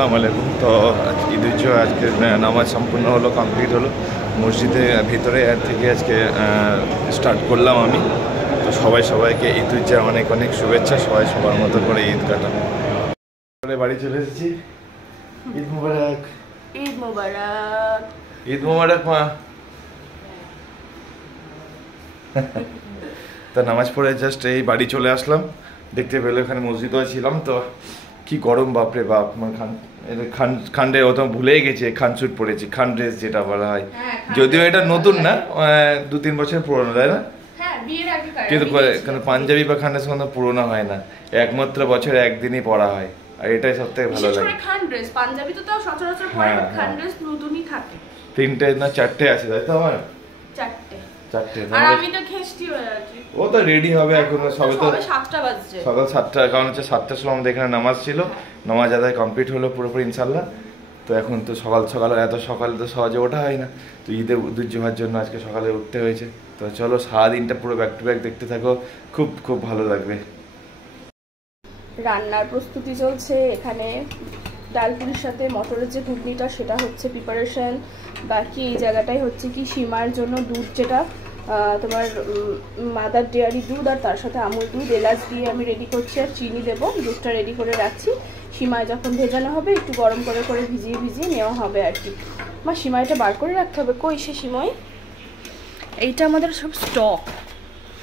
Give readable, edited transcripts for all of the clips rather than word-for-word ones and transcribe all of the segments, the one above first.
আসসালামু আলাইকুম। তো ঈদের আজকে নামাজ সম্পূর্ণ হলো, কমপ্লিট হলো মসজিদের ভিতরে থেকে আজকে স্টার্ট করলাম আমি। তো সবাইকে ঈদুজ্জা অনেক অনেক শুভেচ্ছা। সবাই সবার মতো করে ঈদ কাটান। বাড়ি চলে এসেছি। ঈদ মুবারক। ঈদ মুবারক। ঈদ মুবারক মা। তা নামাজ পড়ে জাস্ট এই বাড়ি চলে আসলাম। দেখতে পেলে এখানে মসজিদও ছিলাম। তো কি গরম, বাপরে বাপ। মানে খান্ডে ও তো ভুলেই গেছে, খান স্যুট পরেছি, খান ড্রেস যেটা বলা হয়। যদিও এটা নতুন না, 2-3 বছর পুরনো, তাই না? কিন্তু পাঞ্জাবি বা খান ড্রেস কোনো পুরনো হয় না, একমাত্র বছরে একদিনই পরা হয়। আর এটাই সব থেকে ভালো লাগে। খান ড্রেস পাঞ্জাবি তো সচরাচর পরে, খান ড্রেস নতুনই থাকে। 3টে না 4টে আছে, তাই তো? আমার 4টে। আর আমি তো খেস্টি হয়ে আছি। ও তো রেডি হবে এখন, সবে তো 7টা বাজছে। সকাল 7টা, কারণ হচ্ছে 7টার সময় আমাদের এখানে নামাজ ছিল। নামাজ আদায় কমপ্লিট হলো পুরোপুরি ইনশাল্লাহ। তো এখন তো সকাল এত সকালে তো সহজে ওঠা হয় না। তো ঈদের উদ্যোগের জন্য আজকে সকালে উঠতে হয়েছে। তো চলো সারাদিনটা পুরো ব্যাক টু ব্যাক দেখতে থাকো, খুব খুব ভালো লাগবে। রান্নার প্রস্তুতি চলছে এখানে। ডালপুরির সাথে মটরের যে ঘুগনিটা সেটা হচ্ছে প্রিপারেশন। বাকি এই জায়গাটাই হচ্ছে কি সীমার জন্য দুধ, যেটা তোমার মাদার ডেয়ারি দুধ, আর তার সাথে আমুল দুধ এলাচ দিয়ে আমি রেডি করছি, আর চিনি দেবো। দুধটা রেডি করে রাখছি, সিমাই যখন ভেজানো হবে একটু গরম করে ভিজিয়ে নেওয়া হবে আর কি। মা সিমাইটা বার করে রাখতে হবে। কই সে সিমাই? এইটা আমাদের সব স্টক,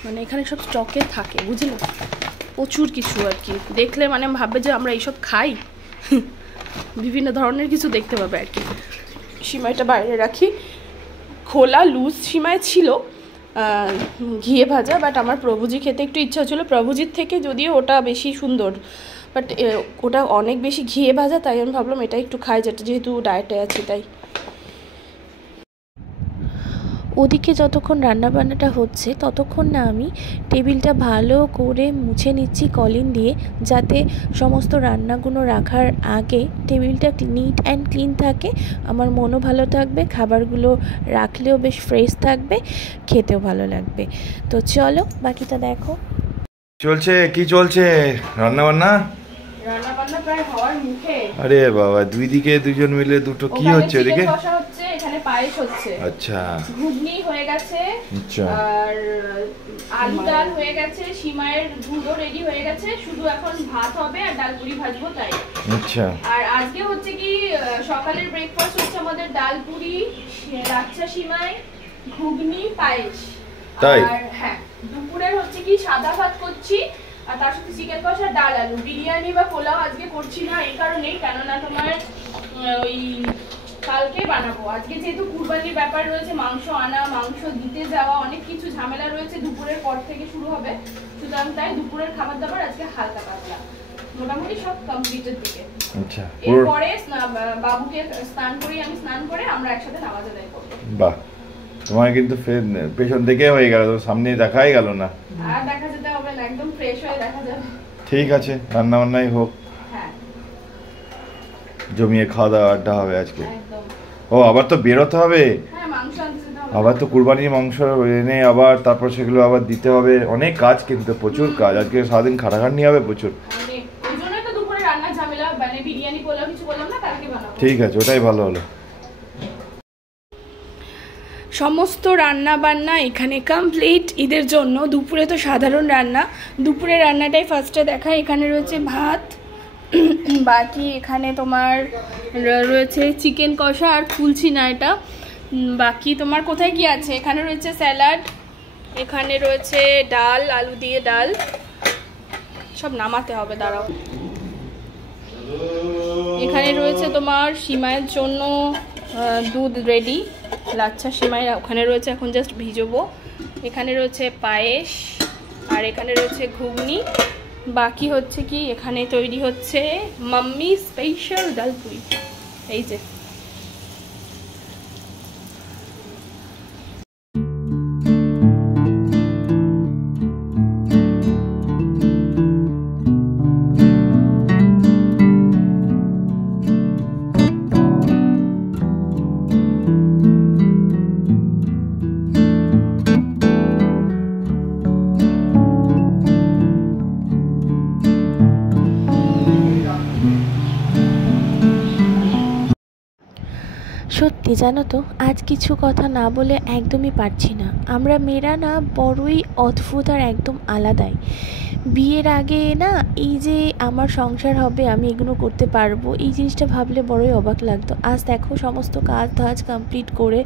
মানে এখানে সব স্টকে থাকে, বুঝলে? প্রচুর কিছু আর কি, দেখলে মানে ভাববে যে আমরা এইসব খাই। বিভিন্ন ধরনের কিছু দেখতে পাবে আর কি। সিমাইটা বাইরে রাখি। খোলা লুজ সিমাই ছিল, ঘিয়ে ভাজা, বাট আমার প্রভুজি খেতে একটু ইচ্ছা ছিল। প্রভুজির থেকে যদিও ওটা বেশি সুন্দর, বাট ওটা অনেক বেশি ঘিয়ে ভাজা, তাই আমি ভাবলাম এটা একটু খাই, যেহেতু ডায়েটে আছি তাই। ওদিকে যতক্ষণ রান্নাবান্নাটা হচ্ছে ততক্ষণ না আমি টেবিলটা ভালো করে মুছে নিচ্ছি কলিন দিয়ে, যাতে সমস্ত রান্নাগুলো রাখার আগে টেবিলটা নিট অ্যান্ড ক্লিন থাকে। আমার মনও ভালো থাকবে, খাবারগুলো রাখলেও বেশ ফ্রেশ থাকবে, খেতেও ভালো লাগবে। তো চলো বাকিটা দেখো। কি চলছে রান্নাবান্না? রান্নাবান্না প্রায় হওয়ার মুখে। আরে বাবা, দুইদিকে দুজন মিলে দুটো কি হচ্ছে? ওদিকে এখানে পায়েস হচ্ছে। আচ্ছা, ঘুগনি হয়ে গেছে। আচ্ছা, আর আলু ডাল হয়ে গেছে, সিমাইয়ের দুধও রেডি হয়ে গেছে, শুধু এখন ভাত হবে আর ডাল পুরি ভাজবো তাই। আচ্ছা। আর আজকে হচ্ছে কি সকালের ব্রেকফাস্ট হচ্ছে আমাদের ডাল পুরি, লাচ্ছা সিমাই, ঘুগনি, পায়েস। তাই? আর হ্যাঁ, দুপুরের হচ্ছে কি সাদা ভাত করছি, আর তার সাথে চিকেন কষা, ডাল, আলু। বিরিয়ানি বা পোলাও আজকে করছি না এই কারণেই, কেননা তোমার ওই কালকে বানাবো। আজকে যেহেতু কুরবানির ব্যাপার রয়েছে, মাংস আনা, মাংস দিতে যাওয়া, অনেক কিছু ঝামেলা রয়েছে, দুপুরের পর থেকে শুরু হবে। সুতরাং তাই দুপুরের খাবার দাবার আজকে হালকা পাতলা, মোটামুটি সব কমপ্লিটের দিকে। আচ্ছা, এরপরে বাবুকে স্নান করিয়ে আমি স্নান করে আমরা একসাথে নামাজ আদায় করবো। বাহ, তোমার কিন্তু পেছন থেকে হয়ে গেল, সামনে দেখাই গেল না। আর দেখা যেতে হবে না, একদম ফ্রেশ হয়ে দেখা যাবে। ঠিক আছে, রান্না বান্নাই হোক। হ্যাঁ, জমিয়ে খাওয়া দাওয়া আড্ডা হবে আজকে। ও আবার তো বেরোতে হবে। হ্যাঁ, মাংস আনতে যেতে হবে। আবার তো কুরবানির মাংস এনে আবার তারপর সেগুলো আবার দিতে হবে। অনেক কাজ, কিন্তু প্রচুর কাজ। আজকে সারাদিন খাটাখাটনি হবে প্রচুর। ওই জন্যই তো দুপুরে রান্নার ঝামেলা, মানে বিরিয়ানি পোলাও কিছু বললাম না, কালকে বানাবো। ঠিক আছে, ওটাই ভালো হলো। সমস্ত রান্না বান্না এখানে কমপ্লিট ঈদের জন্য। দুপুরে তো সাধারণ রান্না, দুপুরের রান্নাটাই ফার্স্টে দেখায়। এখানে রয়েছে ভাত, বাকি এখানে তোমার রয়েছে চিকেন কষা, আর খুলছি না এটা। বাকি তোমার কোথায় কি আছে, এখানে রয়েছে স্যালাড, এখানে রয়েছে ডাল, আলু দিয়ে ডাল। সব নামাতে হবে, দাঁড়াও। এখানে রয়েছে তোমার সিমাইয়ের জন্য দুধ রেডি, লাচ্ছা সিমাই ওখানে রয়েছে, এখন জাস্ট ভিজবো। এখানে রয়েছে পায়েস, আর এখানে রয়েছে ঘুগনি। বাকি হচ্ছে কি এখানে তৈরি হচ্ছে মাম্মি স্পেশাল ডাল পুরি। এই যে সত্যি জানো তো, আজ কিছু কথা না বলে একদমই পারছি না। আমরা মেয়েরা না বড়ই অদ্ভুত আর একদম আলাদাই। বিয়ের আগে না এই যে আমার সংসার হবে, আমি এগুলো করতে পারবো, এই জিনিসটা ভাবলে বড়ই অবাক লাগতো। আজ দেখো সমস্ত কাজ ধাজ কমপ্লিট করে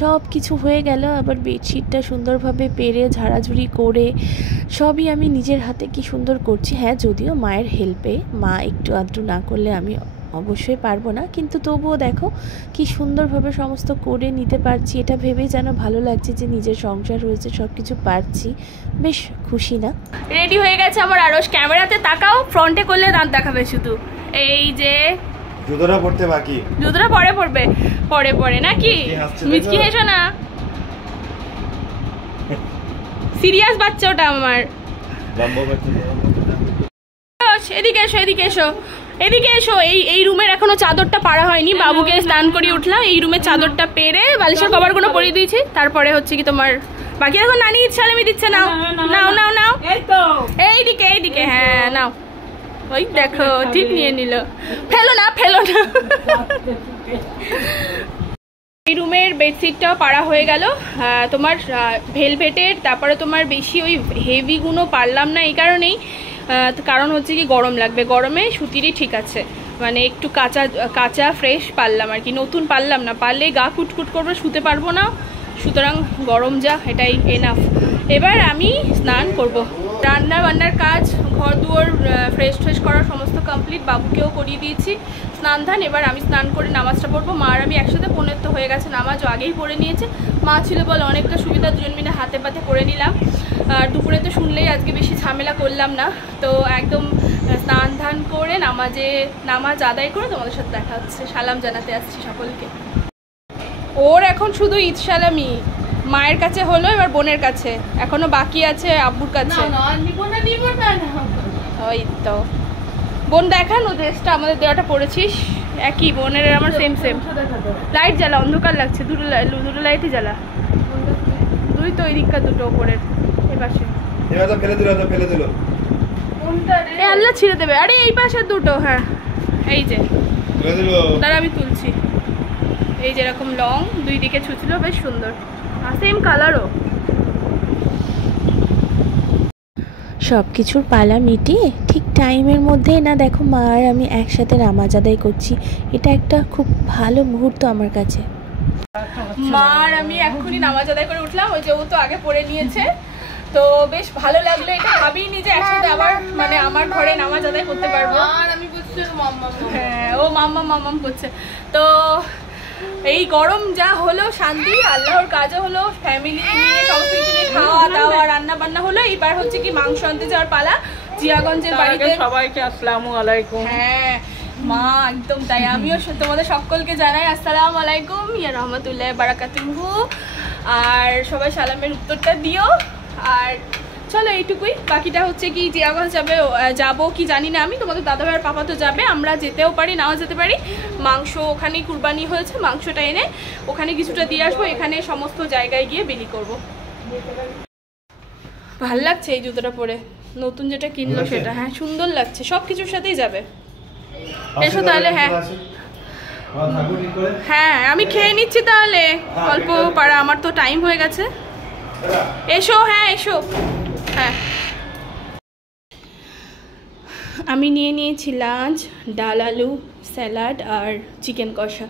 সব কিছু হয়ে গেল, আবার বেডশিটটা সুন্দরভাবে পেরে ঝাড়াঝুড়ি করে সবই আমি নিজের হাতে কি সুন্দর করছি। হ্যাঁ, যদিও মায়ের হেল্পে, মা একটু আধটু না করলে আমি অবশ্যই পারবো না, কিন্তু তবুও দেখো কি সুন্দরভাবে সমস্ত করে নিতে পারছি। এটা ভেবেই যেন ভালো লাগছে যে নিজের সংসার হয়েছে, সব কিছু পারছি, বেশ খুশি না। রেডি হয়ে গেছে আমার আরশ। ক্যামেরাতে তাকাও, ফ্রন্টে করলে দাঁত দেখাবে শুধু। এই যে জুতোটা পড়তে বাকি, জুতোটা পরে পড়বে, পরে পরে নাকি মিচকি হেসো না, সিরিয়াস বাচ্চা ওটা আমার। এদিকে এসো, এদিকে এসো, এদিকে এসো। এই রুমের এখনো চাদরটা পাড়া হয়নি, বাবুকে স্নান করিয়ে উঠলাম, এই রুমের চাদরটা পেরে বালিশের কভার গুলো পরিয়ে দিয়েছি, তারপরে হচ্ছে কি তোমার বাকি এখন নানি ইচ্ছালামি দিচ্ছে। নাও নাও নাও নাও, এইদিকে এইদিকে, হ্যাঁ নাও। ওই দেখো ঠিক নিয়ে নিল, ফেলো না ফেলো না। এই রুমের বেডশিটটাও পাড়া হয়ে গেল তোমার ভেলভেটের। তারপরে তোমার বেশি ওই হেভি গুলো পারলাম না এই কারণেই, কারণ হচ্ছে কি গরম লাগবে, গরমে সুতিরই ঠিক আছে, মানে একটু কাঁচা কাঁচা ফ্রেশ পারলাম আর কি, নতুন পারলাম না, পারলে গা কুটকুট করবে, শুতে পারবো না, সুতরাং গরম যা এটাই এনাফ। এবার আমি স্নান করব, রান্না বান্নার কাজ, ঘর দুয়ার ফ্রেশ ফ্রেশ করার সমস্ত কমপ্লিট, বাবুকেও করিয়ে দিয়েছি স্নান ধান। এবার আমি স্নান করে নামাজটা পড়বো। মা আর আমি একসাথে 15 তো হয়ে গেছে, নামাজও আগেই পড়ে নিয়েছে। মা ছিল বলে অনেকটা সুবিধা, দুজন মিলে হাতে পাতে করে নিলাম। আর দুপুরে তো শুনলেই আজকে বেশি ঝামেলা করলাম না, তো একদম স্নান ধান করে নামাজ আদায় করে তোমাদের সাথে দেখা হচ্ছে। সালাম জানাতে আসছি সকলকে। ওর এখন শুধু ঈদ সালামি, মায়ের কাছে হলো, এবার বোনের কাছে, এখনো বাকি আছে আব্বুর কাছে। ওই তো বোন দেখান, ও ড্রেসটা আমাদের দেওয়াটা পরেছিস একই, বোনের আমার সেম সেম। লাইট জ্বালা, অন্ধকার লাগছে, দুটো লাইটই জ্বালা, দুই তো ওই দিককার দুটো ওপরের এপাশে। আল্লাহ ছিঁড়ে দেবে। আরে এই পাশের দুটো, হ্যাঁ এই যে দাঁড়া আমি তুলছি, এই যেরকম লং দুই দিকে ছুঁচলো, বেশ সুন্দর, সেম কালারও। সব কিছুর পালা মিটিয়ে ঠিক টাইমের মধ্যেই না দেখো মা আর আমি একসাথে নামাজ আদায় করছি। এটা একটা খুব ভালো মুহূর্ত আমার কাছে। মা আর আমি এক্ষুনি নামাজ আদায় করে উঠলাম, ওই যে ও তো আগে পড়ে নিয়েছে, তো বেশ ভালো লাগলো। এটা ভাবিনি যে একসাথে আবার মানে আমার ঘরে নামাজ আদায় করতে পারবো। হ্যাঁ, ও মাম্মাম মাম্মাম করছে। তো এই গরম যা হলো শান্তি, আল্লাহর কাজও হলো, ফ্যামিলি নিয়ে সমস্ত কিছু নিয়ে খাওয়া দাওয়া রান্না বান্না হলো। এবার হচ্ছে কি মাংস আনতে যাওয়ার পালা জিয়াগঞ্জের বাড়িতে। সবাইকে আসসালামু আলাইকুম। হ্যাঁ মা একদম তাই, আমিও তোমাদের সকলকে জানাই আসসালামু আলাইকুম ইয়া রহমতুল্লাহ বারাকাতুহু। আর সবাই সালামের উত্তরটা দিও। আর চলো এইটুকুই, বাকিটা হচ্ছে কি জিয়াগঞ্জ যাবো কি জানি না আমি, তোমাদের দাদা ভাইয়ের পাপা তো যাবে, আমরা যেতেও পারি নাও যেতে পারি। মাংস ওখানেই কুরবানি হয়েছে, মাংসটা এনে ওখানে কিছুটা দিয়ে আসবো, এখানে সমস্ত জায়গায় গিয়ে বিলি করব। ভাল লাগছে এই জুতোটা পরে, নতুন যেটা কিনলো সেটা। হ্যাঁ সুন্দর লাগছে, সব কিছুর সাথেই যাবে। এসো তাহলে। হ্যাঁ হ্যাঁ আমি খেয়ে নিচ্ছি তাহলে, অল্প পাড়া, আমার তো টাইম হয়ে গেছে। এসো, হ্যাঁ এসো। হ্যাঁ আমি নিয়ে নিয়েছি লাঞ্চ, ডাল আলু স্যালাড আর চিকেন কষা।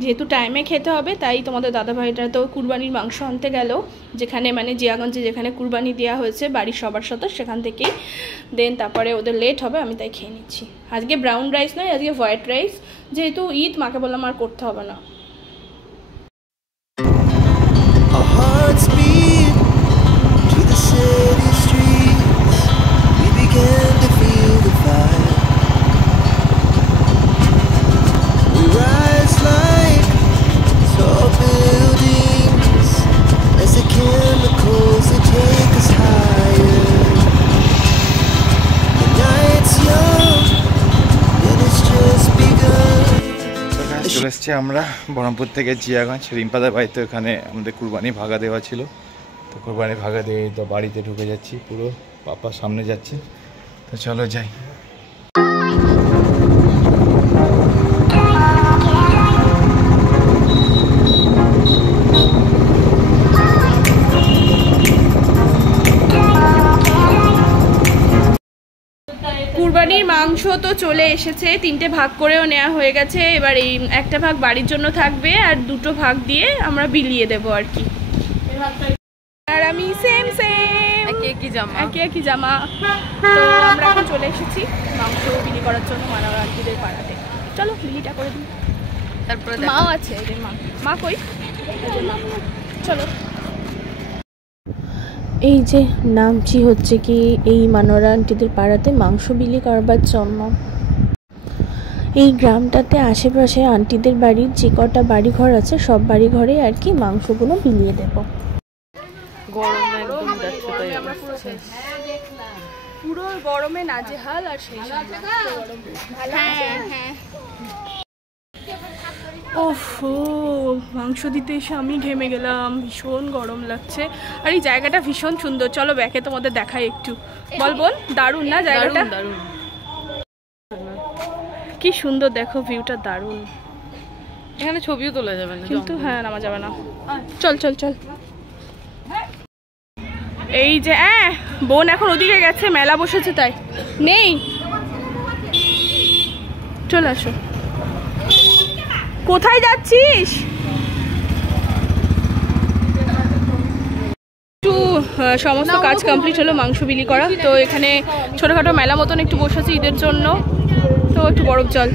যেহেতু টাইমে খেতে হবে তাই তোমাদের দাদাভাইটা তো কুরবানির মাংস আনতে গেল, যেখানে মানে জিয়াগঞ্জে যেখানে কুরবানি দেওয়া হয়েছে বাড়ির সবার সাথে, সেখান থেকেই। দেন তারপরে ওদের লেট হবে, আমি তাই খেয়ে নিচ্ছি। আজকে ব্রাউন রাইস নয়, আজকে হোয়াইট রাইস, যেহেতু ঈদ মাকে বললাম আর করতে হবে না। চলে এসছি আমরা বহরমপুর থেকে জিয়াগঞ্জ, রিম্পাদার বাড়িতে। ওখানে আমাদের কুরবানি ভাগা দেওয়া ছিল, তো কুরবানি ভাগা দিয়ে তো বাড়িতে ঢুকে যাচ্ছি, পুরো পাপার সামনে যাচ্ছি। তো চলো যাই। বিরিয়ানির মাংস তো চলে এসেছে, 3টে ভাগ করেও নেওয়া হয়ে গেছে। এবার এই একটা ভাগ বাড়ির জন্য থাকবে আর 2টো ভাগ দিয়ে আমরা বিলিয়ে দেবো আর কি। আর আমি সেম একই জামা। তো আমরা এখন চলে এসেছি মাংস বিলি করার জন্য মানার আন্টিদের পাড়াতে। চলো বিলিটা করে দিই। তারপরে মাও আছে, এই যে মা কই, চলো। এই যে নামছি হচ্ছে কি এই মানোরা আন্টিদের পাড়াতে মাংস বিলি করবার জন্য। এই গ্রামটাতে আশেপাশে আন্টিদের বাড়ির যে কটা বাড়িঘর আছে সব বাড়িঘরে আর কি মাংসগুলো বিলিয়ে দেব। পুরো গরমে নাজেহাল আর সেই ওফো মাংস দিতে এসে আমি ঘেমে গেলাম, ভীষণ গরম লাগছে। আর এই জায়গাটা ভীষণ সুন্দর, চলো ব্যাকে তোমাদের দেখাই একটু। বল দারুণ না জায়গাটা? কি সুন্দর দেখো, ভিউটা দারুণ। এখানে ছবিও তোলা যাবে না কিন্তু, হ্যাঁ নামা যাবে না। চল এই যে বোন এখন ওদিকে গেছে, মেলা বসেছে তাই নেই। চলে আসো। কোথায় যাচ্ছিস? একটু সমস্ত কাজ কমপ্লিট হলো মাংস বিলি করা। তো এখানে ছোটখাটো মেলা মতন একটু বসেছি ঈদের জন্য। তো একটু বরফ জল,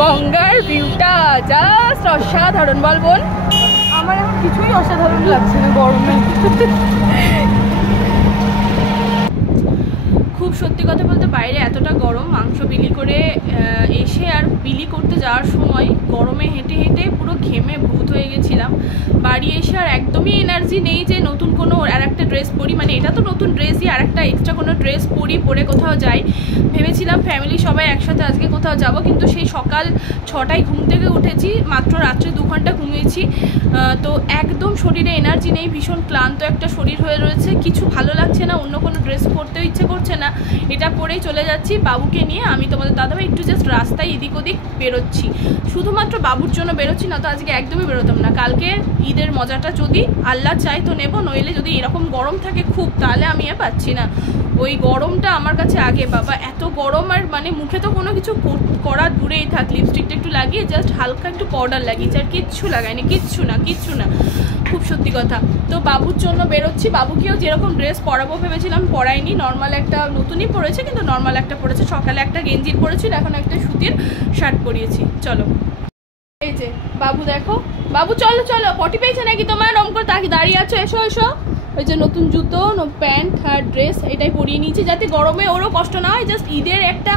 গঙ্গার ভিউটা জাস্ট অসাধারণ। বল বোন। আমার এখন কিছুই অসাধারণ লাগছে না গরমে। খুব সত্যি কথা বলতে বাইরে এতটা গরম, মাংস বিলি করে এসে আর বিলি করতে যাওয়ার সময় গরমে হেঁটে হেঁটে পুরো ঘেমে ভূত হয়ে গেছিলাম। বাড়ি এসে আর একদমই এনার্জি নেই যে নতুন কোনো আর একটা ড্রেস পরি, মানে এটা তো নতুন ড্রেসই, আর একটা এক্সট্রা কোনো ড্রেস পরে কোথাও যাই। ভেবেছিলাম ফ্যামিলি সবাই একসাথে আজকে কোথাও যাব, কিন্তু সেই সকাল 6টায় ঘুম থেকে উঠেছি, মাত্র রাত্রে 2 ঘন্টা ঘুমিয়েছি। তো একদম শরীরে এনার্জি নেই, ভীষণ ক্লান্ত একটা শরীর হয়ে রয়েছে, কিছু ভালো লাগছে না, অন্য কোনো ড্রেস পরতেও ইচ্ছে করছে না। এটা পরেই চলে যাচ্ছি বাবুকে নিয়ে। আমি তোমাদের দাদাভাই একটু জাস্ট রাস্তায় এদিক ওদিক বেরোচ্ছি, শুধুমাত্র বাবুর জন্য বেরোচ্ছি, না তো আজকে একদমই বেরোতাম না। কালকে ঈদের মজাটা যদি আল্লাহ চাই তো নেব, নইলে যদি এরকম গরম থাকে খুব, তাহলে আমি আর পাচ্ছি না। ওই গরমটা আমার কাছে আগে বাবা, এত গরম। আর মানে মুখে তো কোনো কিছু করা দূরেই থাক, লিপস্টিকটা একটু লাগিয়ে জাস্ট হালকা একটু পাউডার লাগিয়েছি, আর কিচ্ছু লাগাইনি, কিচ্ছু না। খুব সত্যি কথা। তো বাবুর জন্য বেরোচ্ছি, বাবুকেও যেরকম ড্রেস পরাবো ভেবেছিলাম পরাইনি, নর্মাল একটা নতুনই পরেছে, কিন্তু নর্মাল একটা পরেছে। সকালে একটা গেঞ্জির পরেছিল, এখন একটা সুতির শার্ট পরিয়েছি। চলো এই যে বাবু, দেখো বাবু, চলো পটি পেয়েছে নাকি তোমার? রম করে তাকে দাঁড়িয়ে আছে, এসো। ওই যে নতুন জুতো, প্যান্ট আর ড্রেস এটাই পরিয়ে নিয়েছি, যাতে গরমে ওরও কষ্ট না হয়। জাস্ট ঈদের একটা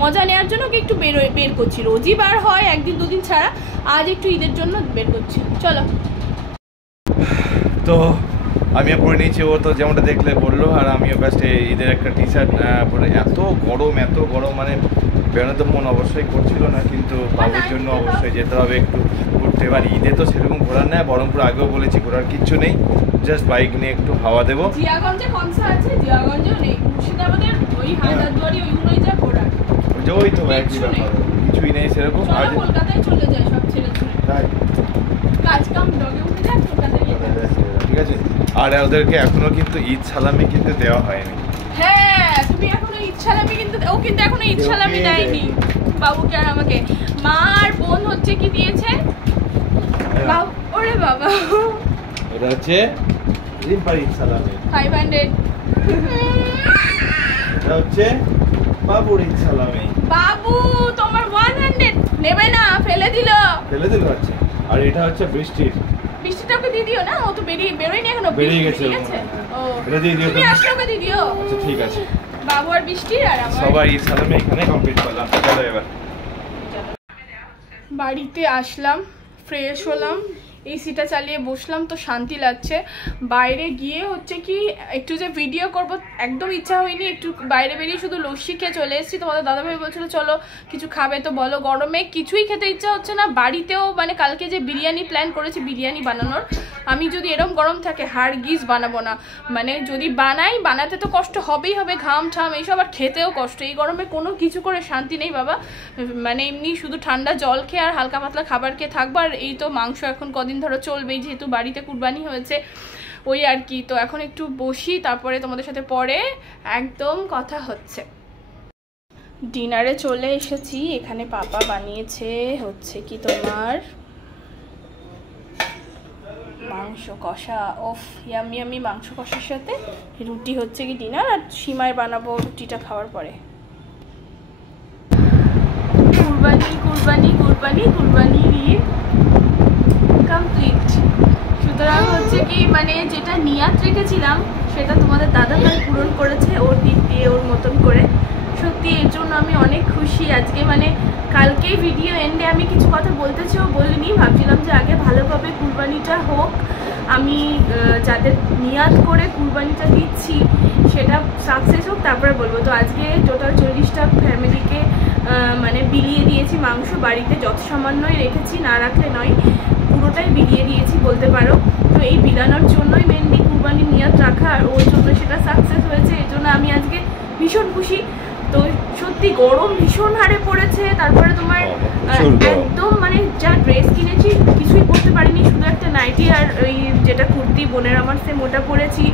মজা নেওয়ার জন্য ওকে একটু বের করছি, রোজই বার হয় 1 দিন 2 দিন ছাড়া, আজ একটু ঈদের জন্য বের করছি। চলো। তো আমিও পরে নিয়েছি, ও তো যেমনটা দেখলে বললো, আর আমিও ব্যাস্ট ঈদের একটা টি শার্ট পরে। এত গরম মানে বেরোতে মন অবশ্যই করছিল না, কিন্তু বাবুর জন্য অবশ্যই যেতে হবে একটু ঘুরতে। এবার ঈদে তো সেরকম ঘোরার নেই, বরংপুর আগেও বলেছি ঘোরার কিচ্ছু নেই, জাস্ট বাইক নিয়ে একটু হাওয়া দেবো। জিয়াগঞ্জে কনসা আছে, জিয়াগঞ্জেও নেই, মুর্শিদাবাদের ওই হাজারদুয়ারি ওইগুলোই যা ঘোরার, ওই তো একই ব্যাপার, কিছুই নেই সেরকম। আজ কলকাতায় চলে যায় সব ছেলে তাই কাজ কাম ডগে উঠে যায় কলকাতায় গিয়ে। ঠিক আছে। আর ওদেরকে এখনো কিন্তু ঈদ সালামি কিন্তু দেওয়া হয়নি। হ্যাঁ, তুমি এখনো ঈদ সালামি কিন্তু, ও কিন্তু এখনো ঈদ সালামি দেয়নি বাবুকে আর আমাকে। মা আর বোন হচ্ছে কি দিয়েছে, ওরে বাবা, এটা হচ্ছে রিম্পার ঈদ সালামি 500। এটা হচ্ছে বাবুর ঈদ সালামি। বাবু তোমার 100 নেবে না, ফেলে দিল। আচ্ছা। আর এটা হচ্ছে বৃষ্টিটা ওকে দিয়ে দিও না, ও তো বেরোয়নি এখনো, বেরিয়ে গেছে। ও এটা দিয়ে দিও, তুমি আসলে ওকে দিয়ে দিও। আচ্ছা ঠিক আছে। বাবু আর বৃষ্টির আর আমার সবাই ঈদ সালামি এখানে কমপ্লিট করলাম। চলো এবার বাড়িতে আসলাম, ফ্রেশ হলাম, এসিটা চালিয়ে বসলাম, তো শান্তি লাগছে। বাইরে গিয়ে হচ্ছে কি একটু যে ভিডিও করব একদম ইচ্ছা হয়নি, একটু বাইরে বেরিয়ে শুধু লস্যি খেয়ে চলে এসেছি। তোমাদের দাদাভাই বলছিল চলো কিছু খাবে, তো বলো, গরমে কিছুই খেতে ইচ্ছা হচ্ছে না। বাড়িতেও মানে কালকে যে বিরিয়ানি প্ল্যান করেছি বিরিয়ানি বানানোর, আমি যদি এরম গরম থাকে হারগিজ বানাবো না। মানে যদি বানাতে তো কষ্ট হবেই হবে, ঘাম ঠাম এইসব, আর খেতেও কষ্ট। এই গরমে কোনো কিছু করে শান্তি নেই বাবা। মানে এমনি শুধু ঠান্ডা জল খেয়ে আর হালকা পাতলা খাবার খেয়ে থাকবো। আর এই তো মাংস এখন কদিন ধরো চলবেই, যেহেতু বাড়িতে কুরবানি হয়েছে ওই আর কি। তো এখন একটু বসি, তারপরে তোমাদের সাথে পরে একদম কথা হচ্ছে। ডিনারে চলে এসেছি, এখানে পাপা বানিয়েছে হচ্ছে কি তোমার মাংস কষা। ওফ ইয়ামি ইয়ামি মাংস কষার সাথে রুটি হচ্ছে কি ডিনার, আর সিমাই বানাবো রুটিটা খাওয়ার পরে। কুরবানি কুরবানি কুরবানি কুরবানি ঈদ কমপ্লিট। সুতরাং হচ্ছে কি মানে যেটা নিয়াত রেখেছিলাম সেটা তোমাদের দাদা ভাই পূরণ করেছে ওর দিক দিয়ে, ওর মতন করে। সত্যি এর জন্য আমি অনেক খুশি আজকে। মানে কালকেই ভিডিও এন্ডে আমি কিছু কথা বলতে চেয়েও বলিনি, ভাবছিলাম যে আগে ভালোভাবে কুরবানিটা হোক, আমি যাদের নিয়াত করে কুরবানিটা দিচ্ছি সেটা সাকসেস হোক, তারপরে বলবো। তো আজকে টোটাল 40টা ফ্যামিলিকে মানে বিলিয়ে দিয়েছি মাংস, বাড়িতে যত সামান্যই রেখেছি, না রাখলে নয়, পুরোটাই বিলিয়ে দিয়েছি বলতে পারো। তো এই বিলানোর জন্যই মেনলি কুরবানির নিয়াত রাখা, আর ওর জন্য সেটা সাকসেস হয়েছে, এর জন্য আমি আজকে ভীষণ খুশি। তো সত্যি গরম ভীষণ হারে পড়েছে, তারপরে তোমার একদম মানে যা ড্রেস কিনেছি কিছুই পরতে পারিনি, শুধু একটা নাইটি আর ওই যেটা কুর্তি বোনের আমার সেম ওটা পরেছি।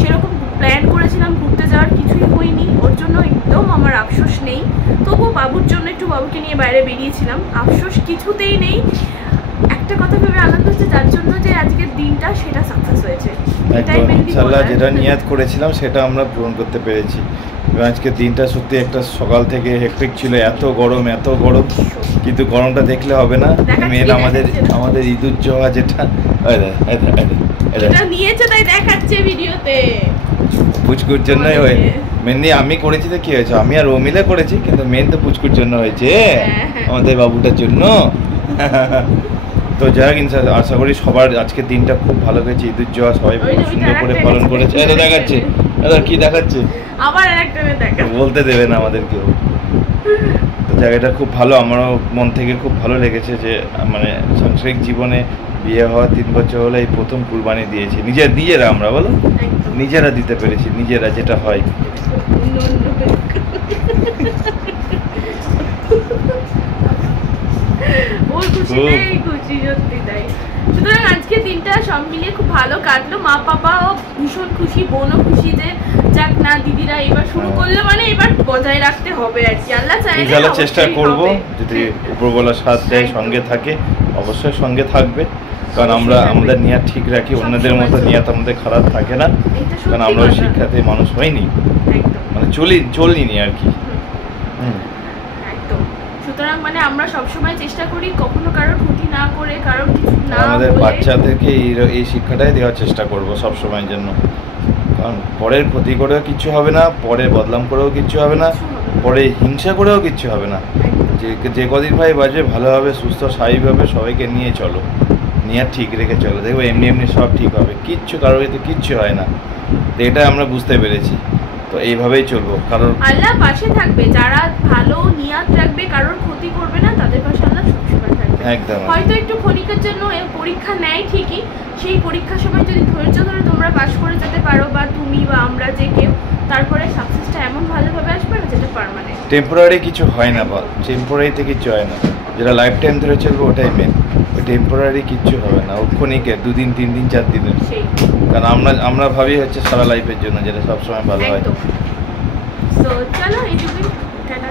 সেরকম প্ল্যান করেছিলাম ঘুরতে যাওয়ার, কিছুই হয়নি, ওর জন্য একদম আমার আফসোস নেই। তবুও বাবুর জন্য একটু বাবুকে নিয়ে বাইরে বেরিয়েছিলাম, আফসোস কিছুতেই নেই। একটা কথা ভেবে আনন্দ হচ্ছে যার জন্য যে আজকের দিনটা সেটা সাকসেস হয়েছে। একদম ইনশাআল্লাহ যেটা নিয়াত করেছিলাম সেটা আমরা পূরণ করতে পেরেছি। আজকের দিনটা সত্যি একটা সকাল থেকে হেক্টিক ছিল, এত গরম কিন্তু গরমটা দেখলে হবে না। মেন আমাদের ঈদুজ্জোহা যেটা নিয়েছে তাই দেখাচ্ছে ভিডিওতে, পুচকুর জন্যই হয়। মেনলি আমি করেছি তো কি হয়েছে, আমি আর ও মিলে করেছি, কিন্তু মেন তো পুচকুর জন্য হয়েছে, আমাদের বাবুটার জন্য। তো যাই হোক আশা করি সবার আজকের দিনটা খুব ভালো গেছে, ঈদুজ্জোহা সবাই খুব সুন্দর করে পালন করেছে। এটা দেখাচ্ছে, কি দেখাচ্ছে আবার একটা দেখা বলতে দেবে না আমাদের কেউ। তো জায়গাটা খুব ভালো, আমারও মন থেকে খুব ভালো লেগেছে যে মানে সাংসারিক জীবনে বিয়ে হওয়া 3 বছর হলে এই প্রথম কুরবানি দিয়েছি নিজেরা, আমরা বলো নিজেরা দিতে পেরেছি, নিজেরা যেটা হয়। ওর খুশিতেই খুশি, সত্যি তাই। সুতরাং আজকে দিনটা সব মিলিয়ে খুব ভালো কাটলো, মা বাবাও ভীষণ খুশি, বোনও খুশি যে যাক না দিদিরা এবার শুরু করলো, মানে এবার বজায় রাখতে হবে আর কি। আল্লাহ চাইলে চেষ্টা করব, যদি উপরওয়ালা সাথ দেয় সঙ্গে থাকে অবশ্যই সঙ্গে থাকবে, কারণ আমরা আমাদের নিয়াত ঠিক রাখি, অন্যদের মতো নিয়াত আমাদের খারাপ থাকে না, কারণ আমরা ওই শিক্ষাতে মানুষ হইনি, মানে চলিনি আর কি। একদম। সুতরাং মানে আমরা সবসময় চেষ্টা করি কখনো কারোর ক্ষতি না করে, কারোর কিছু না আমাদের বাচ্চাদেরকে এই শিক্ষাটাই দেওয়ার চেষ্টা করব সব সময়ের জন্য, কারণ পরের ক্ষতি করেও কিছু হবে না, পরে বদনাম করেও কিছু হবে না, পরে হিংসা করেও কিছু হবে না। যে কদিন ভাই বাজে ভালোভাবে সুস্থ স্বাভাবিকভাবে সবাইকে নিয়ে চলো, নিয়ে ঠিক রেখে চলো, দেখবো এমনি এমনি সব ঠিক হবে, কিচ্ছু কারোর এতে কিচ্ছু হয় না। তো এটা আমরা বুঝতে পেরেছি, তো এইভাবেই চলবো, কারণ আল্লাহ পাশে থাকবে, যারা ভালো নিয়াত রাখবে, কারোর ক্ষতি করবে না, তাদের পাশে আল্লাহ সবসময় থাকবে। একদম। হয়তো একটু ক্ষণিকের জন্য পরীক্ষা নেয় ঠিকই, সেই পরীক্ষার সময় যদি ধৈর্য ধরে তোমরা পাশ করে যেতে পারো, বা তুমি বা আমরা যে কেউ, তারপরে সাকসেসটা এমন ভালোভাবে আসবে না যেটা পার্মানেন্ট। টেম্পোরারি কিছু হয় না, বা টেম্পোরারিতে কিছু হয় না, যেটা লাইফ টাইম ধরে চলবে ওটাই মেন। ওই টেম্পোরারি কিচ্ছু হবে না, ও ক্ষণিকের 2 দিন 3 দিন 4 দিনের, কারণ আমরা ভাবি হচ্ছে সারা লাইফের জন্য, যেটা সবসময় ভালো হয়। তো চলো এইটুকুই, টাটা।